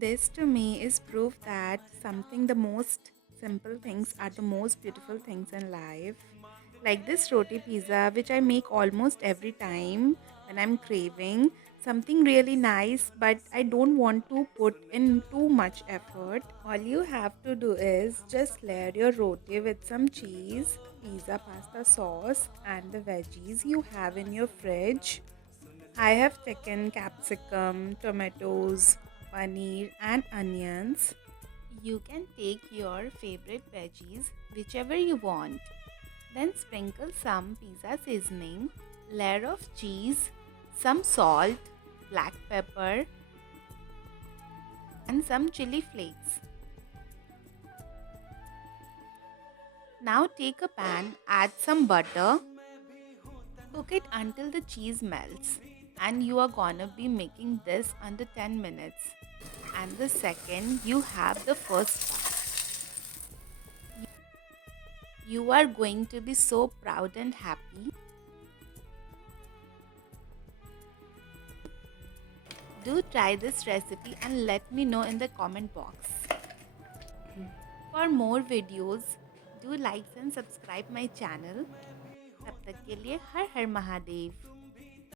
This to me is proof that something the most simple things are the most beautiful things in life. Like this roti pizza, which I make almost every time when I'm craving something really nice, but I don't want to put in too much effort. All you have to do is just layer your roti with some cheese, pizza pasta sauce, and the veggies you have in your fridge. I have taken capsicum, tomatoes, paneer, and onions. You can take your favorite veggies, whichever you want. Then sprinkle some pizza seasoning, layer of cheese, some salt, black pepper, and some chili flakes. Now take a pan, add some butter, cook it until the cheese melts. And you are gonna be making this under 10 minutes. And the second you have the first bite, you are going to be so proud and happy. Do try this recipe and let me know in the comment box. For more videos, do like and subscribe my channel. तब तक के लिए हर हर महादेव.